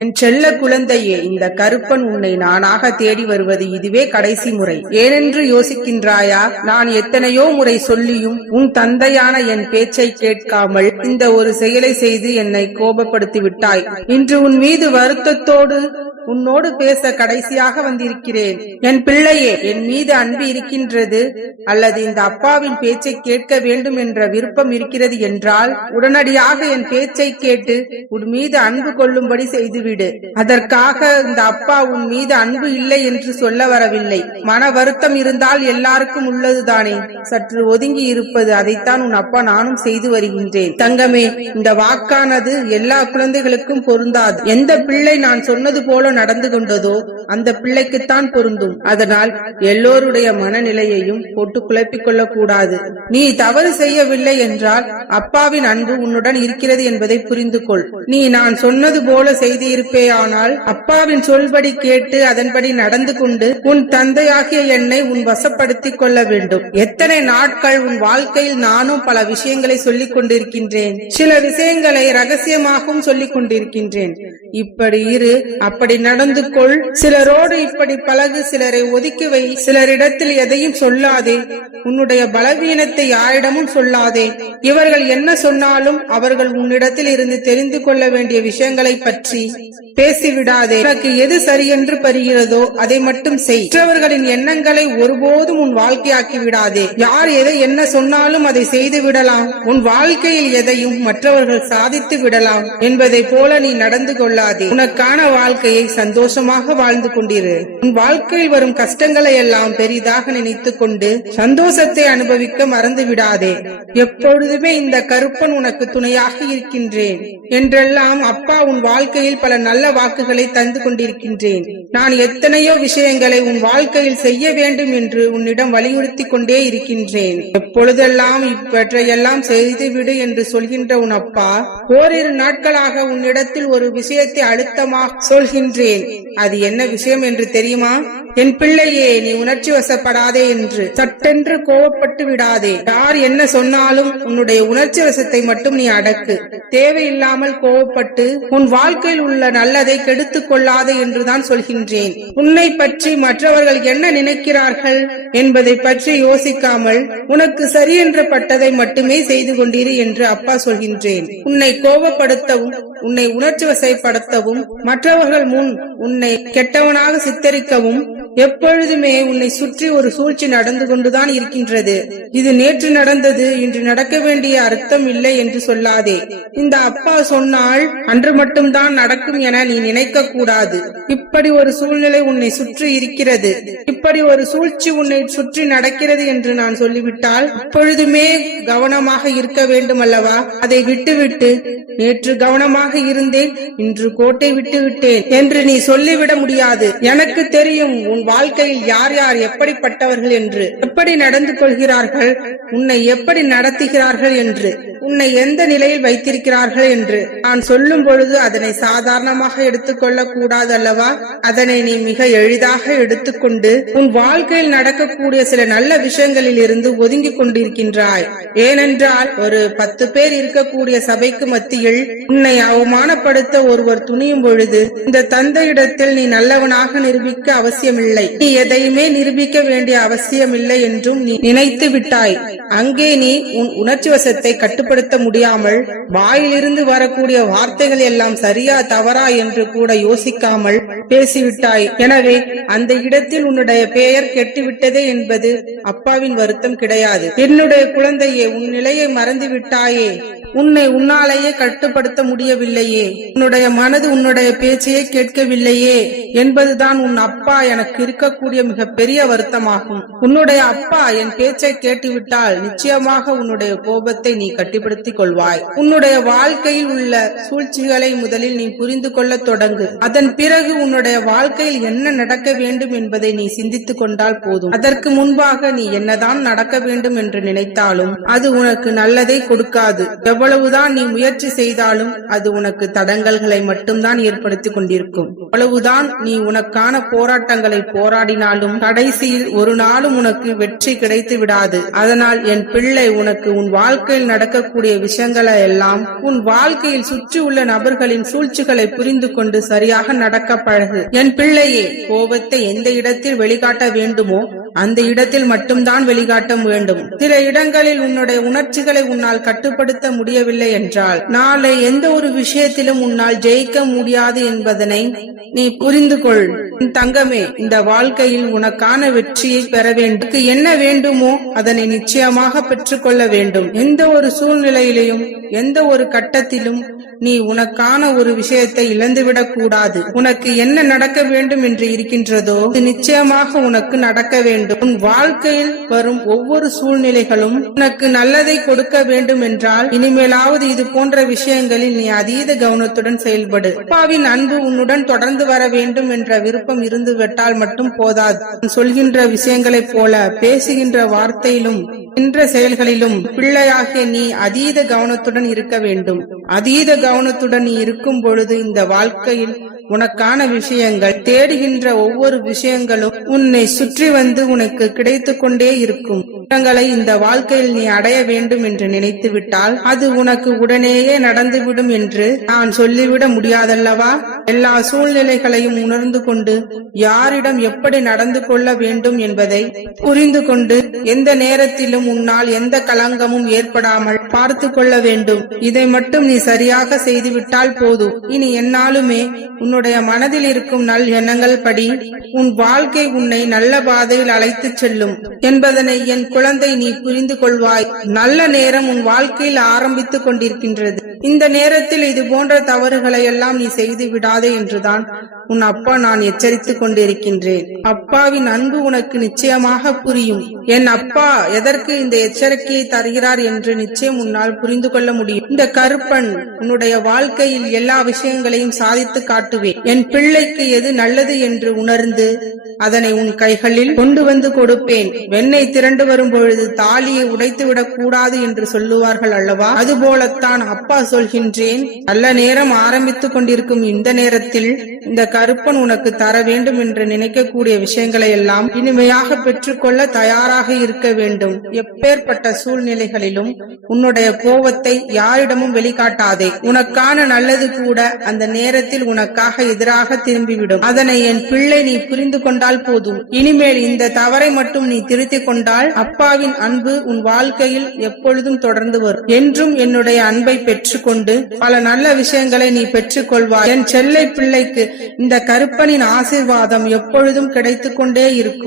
என் செல்ல குழந்தையே இந்த கருப்பன் உன்னை நானாக தேடி வருவது இதுவே கடைசி முறை. ஏனென்று யோசிக்கின்றாயா? நான் எத்தனையோ முறை சொல்லியும் உன் தந்தையான என் பேச்சை கேட்காமல் இந்த ஒரு செயலை செய்து என்னை கோபப்படுத்தி விட்டாய். இன்று உன் மீது வருத்தத்தோடு உன்னோடு பேச கடைசியாக வந்திருக்கிறேன். என் பிள்ளையே என் மீது அன்பு இருக்கின்றது. அல்லது இந்த அப்பாவின் பேச்சை கேட்க வேண்டும் என்ற விருப்பம் இருக்கிறது என்றால் உடனடியாக என் பேச்சை கேட்டு உன் மீது அன்பு கொள்ளும்படி செய்துவிடு. அதற்காக இந்த அப்பா உன் மீது அன்பு இல்லை என்று சொல்ல வரவில்லை. மன வருத்தம் இருந்தால் எல்லாருக்கும் உள்ளதுதானே. சற்று ஒதுங்கி இருப்பது அதைத்தான் உன் அப்பா நானும் செய்து வருகின்றேன். தங்கமே இந்த வாக்கானது எல்லா குழந்தைகளுக்கும் பொருந்தாது. எந்த பிள்ளை நான் சொன்னது போல நடந்து கொண்டதோ அந்த பிள்ளைக்குத்தான் பொருந்தும். அதனால் எல்லோருடைய மனநிலையையும் போட்டு குழப்பிக் கொள்ளக் கூடாது நீ தவறு செய்யவில்லை என்றால் அப்பாவின் அன்பு உன்னுடன் இருக்கிறது என்பதை புரிந்து கொள் நீ நான் சொன்னது போல செய்திருப்பேயானால் அப்பாவின் சொல்படி கேட்டு அதன்படி நடந்து கொண்டு உன் தந்தையாகிய என்னை உன் வசப்படுத்திக் கொள்ள வேண்டும். எத்தனை நாட்கள் உன் வாழ்க்கையில் நானும் பல விஷயங்களை சொல்லிக் கொண்டிருக்கின்றேன். சில விஷயங்களை ரகசியமாகவும் சொல்லிக் கொண்டிருக்கின்றேன். இப்படி இரு அப்படி நடந்து கொள் சிலரோடு இப்படி பழகு சிலரை ஒதுக்கி வை. சிலரிடத்தில் எதையும் சொல்லாதே. உன்னுடைய பலவீனத்தை யாரிடமும் சொல்லாதே. இவர்கள் என்ன சொன்னாலும் அவர்கள் உன்னிடத்தில் இருந்து தெரிந்து கொள்ள வேண்டிய விஷயங்களை பற்றி பேசிவிடாதே. உனக்கு எது சரியென்று பரிகிறதோ அதை மட்டும் செய். மற்றவர்களின் எண்ணங்களை ஒருபோதும் உன் வாழ்க்கையாக்கி விடாதே. யார் எதை என்ன சொன்னாலும் அதை செய்து விடலாம். உன் வாழ்க்கையில் எதையும் மற்றவர்கள் சாதித்து விடலாம் என்பதை போல நீ நடந்து கொள்ளாதே. உனக்கான வாழ்க்கையை சந்தோஷமாக வாழ்ந்து கொண்டிரு. உன் வாழ்க்கையில் வரும் கஷ்டங்களை எல்லாம் பெரிதாக நினைத்துக் கொண்டு சந்தோஷத்தை அனுபவிக்க மறந்து விடாதே எப்பொழுதுமே இந்த கருப்பன் உனக்கு துணையாக இருக்கின்றேன். என்றெல்லாம் அப்பா உன் வாழ்க்கையில் பல நல்ல வாக்குகளை தந்து கொண்டிருக்கின்றேன். நான் எத்தனையோ விஷயங்களை உன் வாழ்க்கையில் செய்ய வேண்டும் என்று உன்னிடம் வலியுறுத்தி கொண்டே இருக்கின்றேன். எப்பொழுதெல்லாம் இவற்றையெல்லாம் செய்துவிடு என்று சொல்கின்ற உன் அப்பா ஓரிரு நாட்களாக உன்னிடத்தில் ஒரு விஷயத்தை அழுத்தமாக சொல்கின்றேன் அது என்ன விஷயம் என்று தெரியுமா? என் பிள்ளையே நீ உணர்ச்சி வசப்படாதே என்று. சட்டென்று கோவப்பட்டு விடாதே. யார் என்ன சொன்னாலும் உன்னுடைய உணர்ச்சி வசத்தை மட்டும் நீ அடக்கு. தேவையில்லாமல் கோவப்பட்டு உன் வாழ்க்கையில் உள்ள நல்லதை கெடுத்துக் கொள்ளாதே என்றுதான் சொல்கின்றேன். உன்னை பற்றி மற்றவர்கள் என்ன நினைக்கிறார்கள் என்பதை பற்றி யோசிக்காமல் உனக்கு சரி என்று பட்டதை மட்டுமே செய்து கொண்டிரு என்று அப்பா சொல்கின்றேன். உன்னை கோபப்படுத்தவும் உன்னை உணர்ச்சி வசைப்படுத்தவும் மற்றவர்கள் முன் உன்னை கெட்டவனாக சித்தரிக்கவும் எப்பொழுதுமே உன்னை சுற்றி ஒரு சூழ்ச்சி நடந்து கொண்டுதான் இருக்கின்றது. இது நேற்று நடந்தது இன்று நடக்க வேண்டிய அர்த்தம் இல்லை என்று சொல்லாதே. இந்த அப்பா சொன்னால் அன்று மட்டும்தான் நடக்கும் என நீ நினைக்க கூடாது. இப்படி ஒரு சூழ்நிலை உன்னை சுற்றி இருக்கிறது. இப்படி ஒரு சூழ்ச்சி உன்னை சுற்றி நடக்கிறது என்று நான் சொல்லிவிட்டால் இப்பொழுதுமே கவனமாக இருக்க வேண்டும் அல்லவா அதை விட்டுவிட்டு நேற்று கவனமாக இருந்தேன் இன்று கோட்டை விட்டு விட்டேன் என்று நீ சொல்லிவிட முடியாது. எனக்கு தெரியும் உன் வாழ்க்கையில் யார் யார் எப்படிப்பட்டவர்கள் என்று எப்படி நடந்து கொள்கிறார்கள் உன்னை எப்படி நடத்துகிறார்கள் என்று உன்னை எந்த நிலையில் வைத்திருக்கிறார்கள் என்று நான் சொல்லும் பொழுது அதனை சாதாரணமாக எடுத்துக்கொள்ள கூடாது அல்லவா? அதனை நீ மிக எளிதாக எடுத்துக்கொண்டு உன் வாழ்க்கையில் நடக்கக்கூடிய சில நல்ல விஷயங்களில் இருந்து ஒதுங்கிக் கொண்டிருக்கின்றாய். ஏனென்றால் ஒரு பத்து பேர் இருக்கக்கூடிய சபைக்கு மத்தியில் உன்னை அவமானப்படுத்த ஒருவர் துணியும் பொழுது இந்த தந்தையிடத்தில் நீ நல்லவனாக நிரூபிக்க அவசியமில்லை. நீ எதையுமே நிரூபிக்க வேண்டிய அவசியமில்லை என்றும் நீ நினைத்து விட்டாய். அங்கே நீ உன் உணர்ச்சி வசத்தை கட்டுப்படுத்த முடியாமல் வாயிலிருந்து வரக்கூடிய வார்த்தைகள் எல்லாம் சரியா தவறா என்று கூட யோசிக்காமல் பேசிவிட்டாய். எனவே அந்த இடத்தில் உன்னுடைய பெயர் கெட்டுவிட்டதே என்பது அப்பாவின் வருத்தம் கிடையாது. என்னுடைய குழந்தையே உன் நிலையை மறந்து விட்டாயே உன்னை உன்னாலேயே கட்டுப்படுத்த முடியவில்லையே. உன்னுடைய மனது உன்னுடைய பேச்சையே கேட்கவில்லையே என்பதுதான் உன் அப்பா எனக்கு இருக்கக்கூடிய மிகப்பெரிய வருத்தமாகும். உன்னுடைய அப்பா என் பேச்சை கேட்டுவிட்டால் நிச்சயமாக உன்னுடைய கோபத்தை நீ கட்டுப்படுத்திக் கொள்வாய். உன்னுடைய வாழ்க்கையில் உள்ள சூழ்ச்சிகளை முதலில் நீ புரிந்து கொள்ள தொடங்கு. அதன் பிறகு உன்னுடைய வாழ்க்கையில் என்ன நடக்க வேண்டும் என்பதை நீ சிந்தித்துக் கொண்டால் போதும். அதற்கு முன்பாக நீ என்னதான் நடக்க வேண்டும் என்று நினைத்தாலும் அது உனக்கு நல்லதை கொடுக்காது. எவ்வளவு எவ்வளவுதான் நீ முயற்சி செய்தாலும் அது உனக்கு தடங்கல்களை மட்டும்தான் ஏற்படுத்தி கொண்டிருக்கும். எவ்வளவுதான் நீ உனக்கான போராட்டங்களை போராடினாலும் கடைசியில் ஒரு நாளும் உனக்கு வெற்றி கிடைத்து விடாது. அதனால் என் பிள்ளை உனக்கு உன் வாழ்க்கையில் நடக்கக்கூடிய விஷயங்களை எல்லாம் உன் வாழ்க்கையில் சுற்றியுள்ள நபர்களின் சூழ்ச்சிகளை புரிந்து கொண்டு சரியாக நடக்க பழகு. என் பிள்ளையே கோபத்தை எந்த இடத்தில் வெளிக்காட்ட வேண்டுமோ அந்த இடத்தில் மட்டும்தான் வெளிகாட்ட வேண்டும். சில இடங்களில் உன்னுடைய உணர்ச்சிகளை உன்னால் கட்டுப்படுத்த முடியவில்லை என்றால் நாளை எந்த ஒரு விஷயத்திலும் உன்னால் ஜெயிக்க முடியாது என்பதனை நீ புரிந்து கொள். தங்கமே இந்த வாழ்க்கையில் உனக்கான வெற்றியை பெற வேண்டும். என்ன வேண்டுமோ அதனை நிச்சயமாக பெற்றுக்கொள்ள வேண்டும். எந்த ஒரு சூழ்நிலையிலையும் எந்த ஒரு கட்டத்திலும் நீ உனக்கான ஒரு விஷயத்தை இழந்துவிடக் கூடாது. உனக்கு என்ன நடக்க வேண்டும் என்று இருக்கின்றதோ நிச்சயமாக உனக்கு நடக்க வேண்டும். உன் வாழ்க்கையில் வரும் ஒவ்வொரு சூழ்நிலைகளும் உனக்கு நல்லதை கொடுக்க வேண்டும் என்றால் இனிமேலாவது இது போன்ற விஷயங்களில் நீ அதீத கவனத்துடன் செயல்படு. அப்பாவின் அன்பு உன்னுடன் தொடர்ந்து வர வேண்டும் என்ற விருப்பம் இருந்து விட்டால் மட்டும் போதாது. சொல்கின்ற விஷயங்களைப் போல பேசுகின்ற வார்த்தையிலும் என்ற செயல்களிலும் பிள்ளையாகிய நீ அதீத கவனத்துடன் இருக்க வேண்டும். அதீத கவனத்துடன் நீ இருக்கும் பொழுது இந்த வாழ்க்கையில் உனக்கான விஷயங்கள் தேடுகின்ற ஒவ்வொரு விஷயங்களும் உன்னை சுற்றி வந்து உனக்கு கிடைத்து கொண்டே இருக்கும். குற்றங்களை இந்த வாழ்க்கையில் நீ அடைய வேண்டும் என்று நினைத்து விட்டால் அது உனக்கு உடனேயே நடந்துவிடும் என்று நான் சொல்லிவிட முடியாதல்லவா? எல்லா சூழ்நிலைகளையும் உணர்ந்து கொண்டு யாரிடம் எப்படி நடந்து கொள்ள வேண்டும் என்பதை புரிந்து கொண்டு எந்த நேரத்திலும் உன்னால் எந்த களங்கமும் ஏற்படாமல் பார்த்து கொள்ள வேண்டும். இதை மட்டும் நீ சரியாக செய்துவிட்டால் போதும். இனி என்னாலுமே உன்னுடைய மனதில் இருக்கும் நல் எண்ணங்கள் படி உன் வாழ்க்கை உன்னை நல்ல பாதையில் அழைத்துச் செல்லும் என்பதனை என் குழந்தை நீ புரிந்து கொள்வாய். நல்ல நேரம் உன் வாழ்க்கையில் ஆரம்பித்துக் கொண்டிருக்கின்றது. இந்த நேரத்தில் இது போன்ற தவறுகளை எல்லாம் நீ செய்து விடாதே என்றுதான் உன் அப்பா நான் எச்சரித்துக் கொண்டிருக்கின்றேன். அப்பாவின் அன்பு உனக்கு நிச்சயமாக புரியும். என் அப்பா எதற்கு இந்த எச்சரிக்கையை தருகிறார் என்று நிச்சயம் உன்னால் புரிந்து கொள்ள முடியும். இந்த கருப்பன் உன்னுடைய வாழ்க்கையில் எல்லா விஷயங்களையும் சாதித்து காட்டுவேன். என் பிள்ளைக்கு எது நல்லது என்று உணர்ந்து அதனை உன் கைகளில் கொண்டு வந்து கொடுப்பேன். வெண்ணை திரண்டு வரும் பொழுது தாலியை உடைத்துவிடக் கூடாது என்று சொல்லுவார்கள் அல்லவா? அதுபோலத்தான் அப்பா சொல்கின்றேன் நல்ல நேரம் ஆரம்பித்துக் கொண்டிருக்கும் இந்த நேரத்தில் இந்த கருப்பன் உனக்கு தர வேண்டும் என்று நினைக்கக்கூடிய விஷயங்களை எல்லாம் இனிமையாக பெற்றுக்கொள்ள தயாராக இருக்க வேண்டும். எப்பேற்பட்ட சூழ்நிலைகளிலும் உன்னுடைய கோபத்தை யாரிடமும் வெளிக்காட்டாதே. உனக்கான நல்லது கூட அந்த நேரத்தில் உனக்காக எதிராக திரும்பிவிடும். அதனை என் பிள்ளை நீ புரிந்து கொண்டால் போதும். இனிமேல் இந்த தவறை மட்டும் நீ திருத்திக் கொண்டால் அப்பாவின் அன்பு உன் வாழ்க்கையில் எப்பொழுதும் தொடர்ந்து வரும். என்றும் என்னுடைய அன்பை பெற்றுக்கொண்டு பல நல்ல விஷயங்களை நீ பெற்றுக்கொள்வாய். என் செல்லை பிள்ளைக்கு இந்த கருப்பனின் ஆசீர்வாதம் எப்பொழுதும் கிடைத்துக் கொண்டே இருக்கும்.